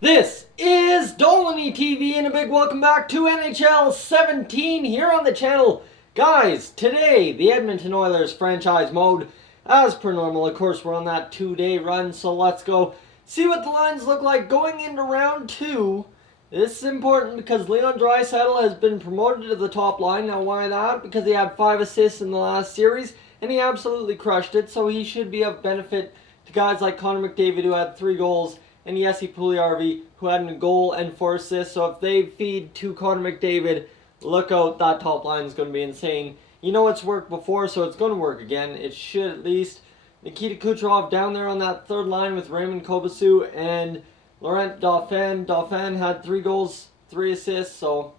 This is Dolynny TV and a big welcome back to NHL 17 here on the channel. Guys, today the Edmonton Oilers franchise mode. As per normal, of course, we're on that 2-day run, so let's go see what the lines look like going into round 2. This is important because Leon Draisaitl has been promoted to the top line. Now, why that? Because he had 5 assists in the last series, and he absolutely crushed it, so he should be of benefit to guys like Connor McDavid, who had 3 goals, and Jesse Puljujarvi, who had a goal and 4 assists. So if they feed to Connor McDavid, look out, that top line is going to be insane. You know it's worked before, so it's going to work again. It should at least. Nikita Kucherov down there on that third line with Raymond Kobasu and Laurent Dauphin. Dauphin had 3 goals, 3 assists, so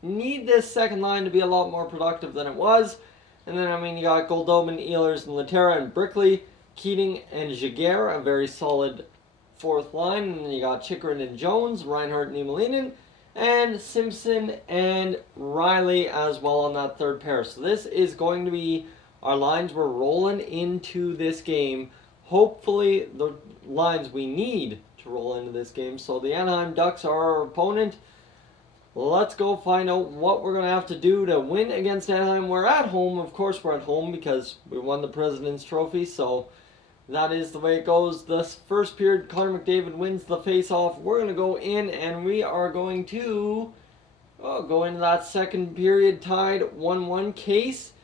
need this second line to be a lot more productive than it was. And then, you got Goldobin, Ehlers, and Laterra and Brickley, Keating, and Jaguar, a very solid fourth line. And then you got Chychrun and Jones, Reinhart and Niemelainen, and Simpson and Riley as well on that third pair. So this is going to be our lines we're rolling into this game. Hopefully the lines we need to roll into this game. So the Anaheim Ducks are our opponent. Let's go find out what we're going to have to do to win against Anaheim. We're at home. Of course we're at home because we won the President's Trophy. So that is the way it goes. This first period, Connor McDavid wins the face-off. We're going to go in and we are going to go into that second period tied 1-1. Case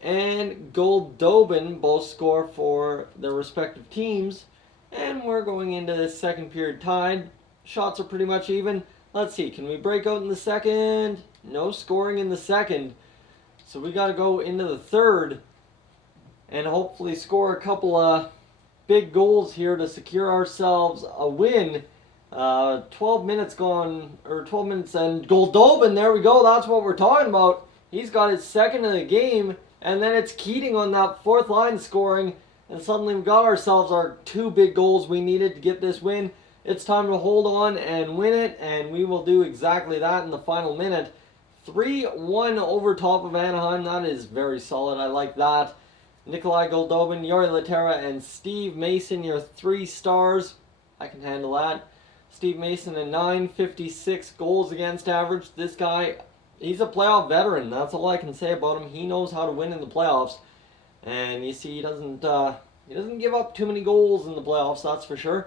and Goldobin both score for their respective teams. And we're going into this second period tied. Shots are pretty much even. Let's see, can we break out in the second? No scoring in the second. So we got to go into the third and hopefully score a couple of big goals here to secure ourselves a win. 12 minutes gone, or 12 minutes, and Goldobin, there we go, that's what we're talking about. He's got his second of the game, and then it's Keating on that fourth line scoring, and suddenly we got ourselves our 2 big goals we needed to get this win. It's time to hold on and win it, and we will do exactly that in the final minute. 3-1 over top of Anaheim, that is very solid, I like that. Nikolai Goldobin, Jori Laterra, and Steve Mason, your 3 stars. I can handle that. Steve Mason, a .956 goals against average. This guy, he's a playoff veteran. That's all I can say about him. He knows how to win in the playoffs. And you see, he doesn't give up too many goals in the playoffs, that's for sure.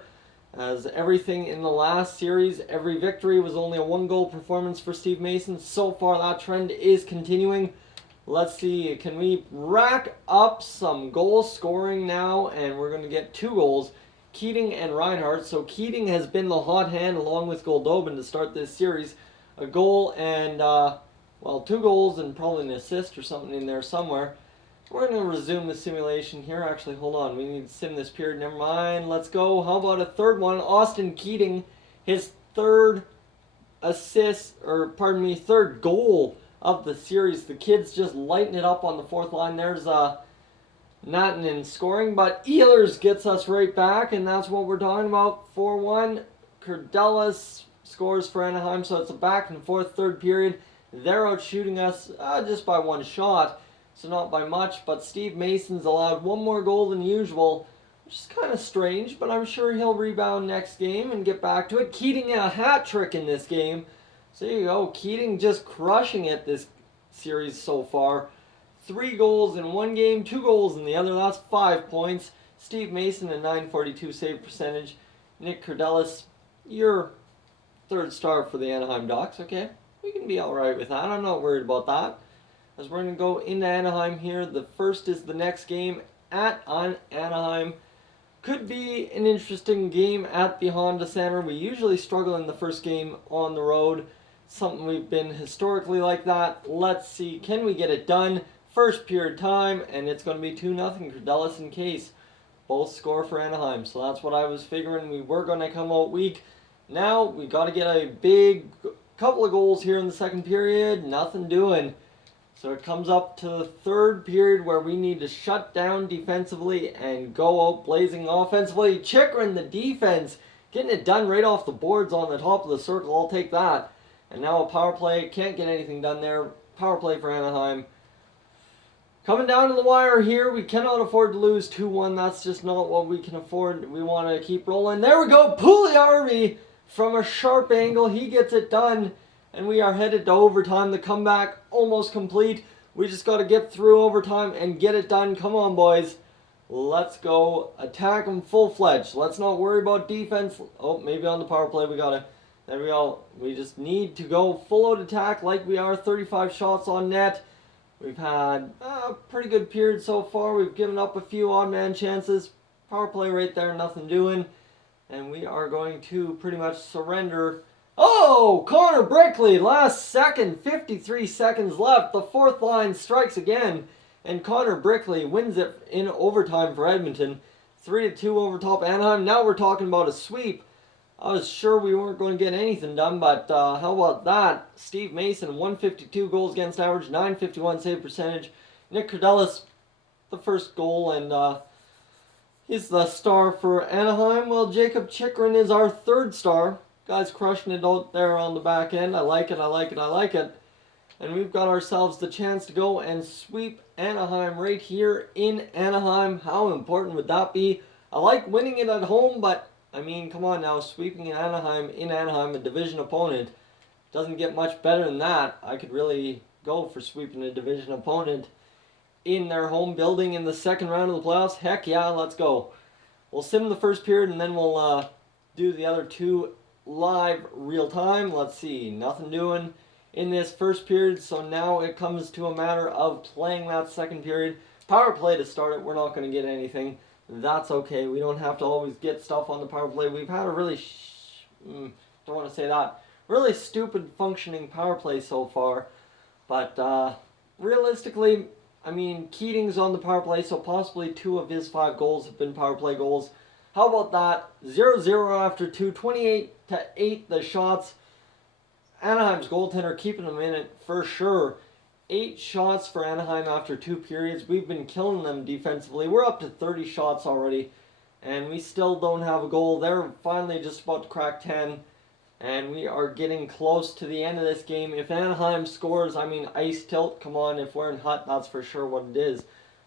As everything in the last series, every victory was only a 1-goal performance for Steve Mason. So far, that trend is continuing. Let's see, can we rack up some goal scoring now? And we're going to get 2 goals, Keating and Reinhart. So Keating has been the hot hand along with Goldobin to start this series. A goal and, 2 goals and probably an assist or something in there somewhere. We're going to resume the simulation here. Actually, hold on. We need to sim this period. Never mind. Let's go. How about a third one? Austin Keating, his third goal of the series. The kids just lighten it up on the fourth line. There's Nattanen scoring, but Ehlers gets us right back, and that's what we're talking about. 4-1. Kurdelis scores for Anaheim, so it's a back and forth third period. They're out shooting us just by 1 shot, so not by much, but Steve Mason's allowed 1 more goal than usual, which is kind of strange, but I'm sure he'll rebound next game and get back to it. Keating a hat trick in this game. So there you go, Keating just crushing it this series so far. 3 goals in 1 game, 2 goals in the other, that's 5 points. Steve Mason, a .942 save percentage. Nick Kurdelis, your 3rd star for the Anaheim Ducks, okay? We can be alright with that, I'm not worried about that. As we're going to go into Anaheim here, the first is the next game at Anaheim. Could be an interesting game at the Honda Center. We usually struggle in the first game on the road. Something we've been historically like that. Let's see, can we get it done? First period time, and it's going to be 2-0. Kurdelis and Case both score for Anaheim. So that's what I was figuring. We were going to come out weak. Now we got to get a big couple of goals here in the second period. Nothing doing. So it comes up to the third period where we need to shut down defensively and go out blazing offensively. Chychrun, the defense, getting it done right off the boards on the top of the circle. I'll take that. And now a power play. Can't get anything done there. Power play for Anaheim. Coming down to the wire here. We cannot afford to lose 2-1. That's just not what we can afford. We want to keep rolling. There we go. Puljujarvi from a sharp angle. He gets it done, and we are headed to overtime. The comeback almost complete. We just got to get through overtime and get it done. Come on, boys. Let's go attack them full-fledged. Let's not worry about defense. Oh, maybe on the power play we got to... There we go. We just need to go full-out attack like we are. 35 shots on net. We've had a pretty good period so far. We've given up a few odd-man chances. Power play right there, nothing doing. And we are going to pretty much surrender. Oh, Connor Brickley, last second, 53 seconds left. The fourth line strikes again. And Connor Brickley wins it in overtime for Edmonton. 3-2 over top Anaheim. Now we're talking about a sweep. I was sure we weren't going to get anything done, but how about that? Steve Mason, 152 goals against average, 951 save percentage. Nick Cordelis, the first goal, and he's the star for Anaheim. Well, Jacob Chikrin is our third star. Guys crushing it out there on the back end. I like it, I like it, I like it. And we've got ourselves the chance to go and sweep Anaheim right here in Anaheim. How important would that be? I like winning it at home, but I mean, come on now, sweeping Anaheim in Anaheim, a division opponent, doesn't get much better than that. I could really go for sweeping a division opponent in their home building in the second round of the playoffs. Heck yeah, let's go. We'll sim the first period and then we'll do the other two live real time. Let's see, nothing doing in this first period, so now it comes to a matter of playing that second period. Power play to start it, we're not going to get anything. That's okay. We don't have to always get stuff on the power play. We've had a really, don't want to say that, really stupid functioning power play so far. But realistically, I mean, Keating's on the power play, so possibly 2 of his 5 goals have been power play goals. How about that? 0-0 after 2, 28-8 the shots. Anaheim's goaltender keeping them in it for sure. 8 shots for Anaheim after 2 periods. We've been killing them defensively. We're up to 30 shots already, and we still don't have a goal. They're finally just about to crack 10, and we are getting close to the end of this game. If Anaheim scores, I mean, ice tilt, come on. If we're in hut, that's for sure what it is.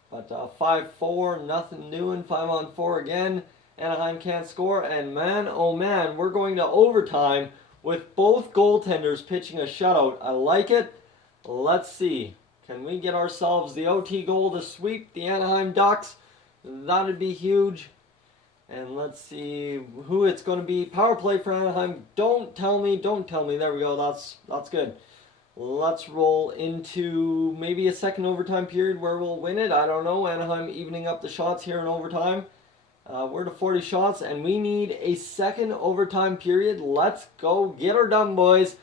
But 5-4, nothing doing. 5-on-4 again. Anaheim can't score, and man, oh man, we're going to overtime with both goaltenders pitching a shutout. I like it. Let's see. Can we get ourselves the OT goal to sweep the Anaheim Ducks? That'd be huge. And let's see who it's going to be. Power play for Anaheim. Don't tell me. Don't tell me. There we go. That's good. Let's roll into maybe a second overtime period where we'll win it. I don't know. Anaheim evening up the shots here in overtime. We're to 40 shots, and we need a second overtime period. Let's go get her done, boys.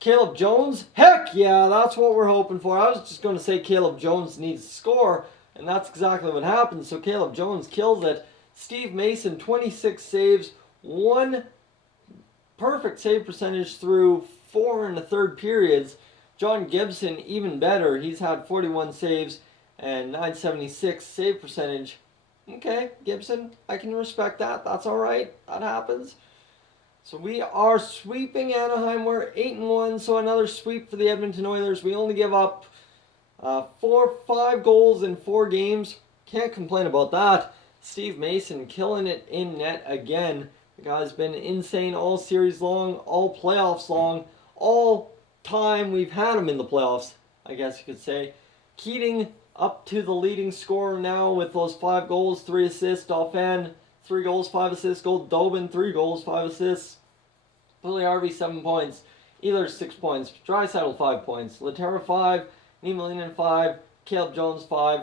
Caleb Jones? Heck yeah, that's what we're hoping for. I was just going to say Caleb Jones needs to score, and that's exactly what happened. So Caleb Jones kills it. Steve Mason, 26 saves, 1 perfect save percentage through 4 1/3 periods. John Gibson, even better. He's had 41 saves and 976 save percentage. Okay, Gibson, I can respect that. That's all right. That happens. So we are sweeping Anaheim. We're 8-1, so another sweep for the Edmonton Oilers. We only give up 5 goals in 4 games. Can't complain about that. Steve Mason killing it in net again. The guy's been insane all series long, all playoffs long, all time we've had him in the playoffs, I guess you could say. Keating up to the leading scorer now with those 5 goals, 3 assists. Dauphin, 3 goals, 5 assists. Goldobin, 3 goals, 5 assists. Billy Harvey, 7 points. Ehlers, 6 points. Draisaitl, 5 points. Laterra, 5. Niemelainen, 5. Caleb Jones, 5.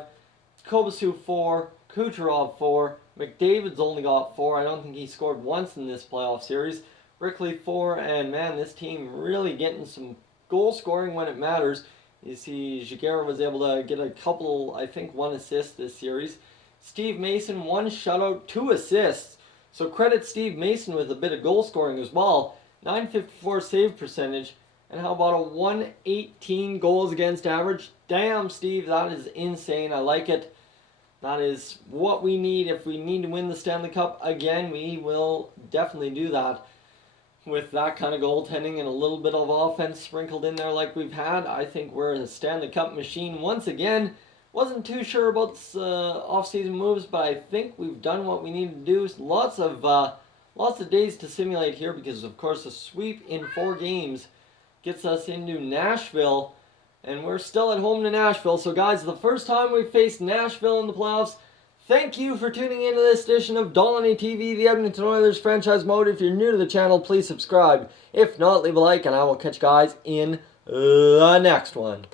Kobasu, 4. Kucherov, 4. McDavid's only got 4. I don't think he scored once in this playoff series. Brickley, 4. And man, this team really getting some goal scoring when it matters. You see, Jaguar was able to get a couple, I think 1 assist this series. Steve Mason, 1 shutout, 2 assists. So credit Steve Mason with a bit of goal scoring as well. 954 save percentage. And how about a 118 goals against average? Damn, Steve, that is insane. I like it. That is what we need. If we need to win the Stanley Cup again, we will definitely do that. With that kind of goaltending and a little bit of offense sprinkled in there like we've had, I think we're a Stanley Cup machine once again. Wasn't too sure about off-season moves, but I think we've done what we need to do. Lots Lots of days to simulate here because, of course, a sweep in 4 games gets us into Nashville. And we're still at home to Nashville. So, guys, the first time we've faced Nashville in the playoffs. Thank you for tuning into this edition of Dolynny TV, the Edmonton Oilers franchise mode. If you're new to the channel, please subscribe. If not, leave a like, and I will catch you guys in the next one.